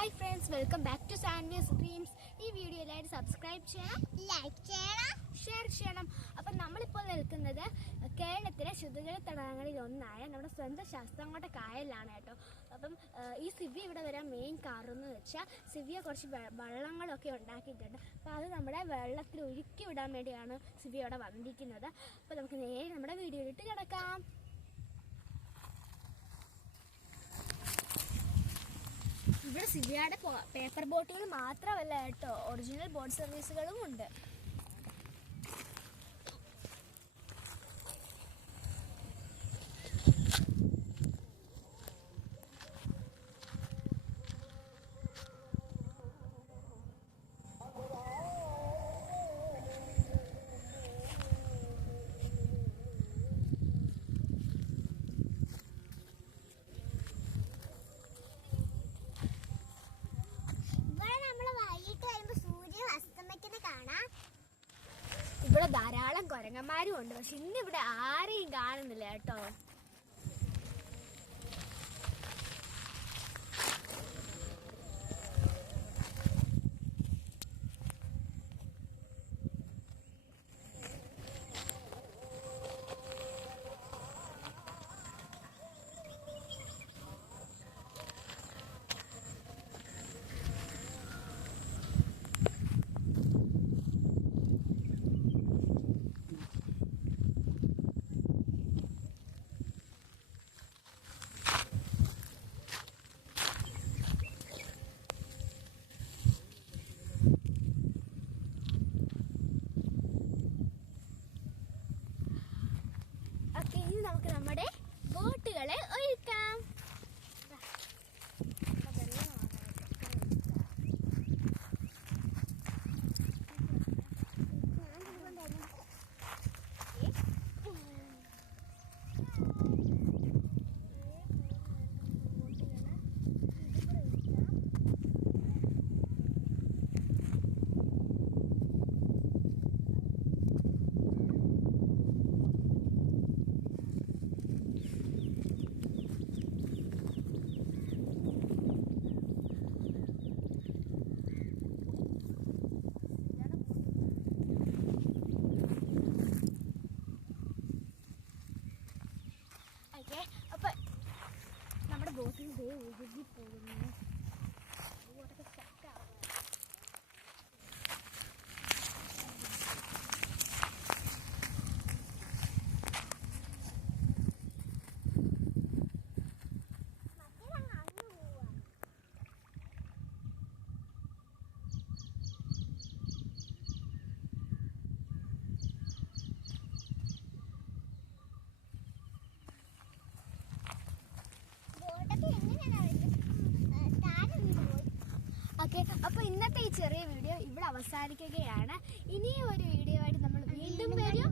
Hi friends, welcome back to Sandy's Dreams. ഈ video എല്ലാവരും subscribe ചെയ്യണം, ലൈക്ക് ചെയ്യണം, ഷെയർ ചെയ്യണം. അപ്പം നമ്മളിപ്പോൾ നിൽക്കുന്നത് കേരളത്തിലെ ശുദ്ധജല തടാകങ്ങളിൽ ഒന്നായ നമ്മുടെ സ്വന്തം ശാസ്താംകോട്ട കായലിലാണ് കേട്ടോ. അപ്പം ഈ സിവി ഇവിടെ വരാൻ മെയിൻ കാരണം എന്ന് വെച്ചാൽ സിവിയെ കുറച്ച് വള്ളങ്ങളൊക്കെ ഉണ്ടാക്കിയിട്ടുണ്ട്. അപ്പോൾ അത് നമ്മുടെ വെള്ളത്തിൽ ഒഴുക്കി വിടാൻ വേണ്ടിയാണ് സിവി അവിടെ വന്നിരിക്കുന്നത്. അപ്പോൾ നമുക്ക് നേരെ നമ്മുടെ വീഡിയോയിലിട്ട് കിടക്കാം. ഇവിടെ സിവിയുടെ പേപ്പർ ബോട്ടുകൾ മാത്രമല്ല കേട്ടോ, ഒറിജിനൽ ബോട്ട് സർവീസുകളും ഉണ്ട്. ഇവിടെ ധാരാളം കുരങ്ങന്മാരും ഉണ്ട്, പക്ഷെ ഇന്നിവിടെ ആരെയും കാണുന്നില്ല കേട്ടോ. ഇനി നമുക്ക് നമ്മുടെ ബോട്ടുകളെ ഒഴുക്കാം. അപ്പൊ നമ്മുടെ ബോട്ടിൽ ഒഴുകി പോകുന്നു. ബോട്ടൊക്കെ സെറ്റാവുക. ഓക്കെ, അപ്പോൾ ഇന്നത്തെ ഈ ചെറിയ വീഡിയോ ഇവിടെ അവസാനിക്കുകയാണ്. ഇനിയും ഒരു വീഡിയോ ആയിട്ട് നമ്മൾ വീണ്ടും വരും.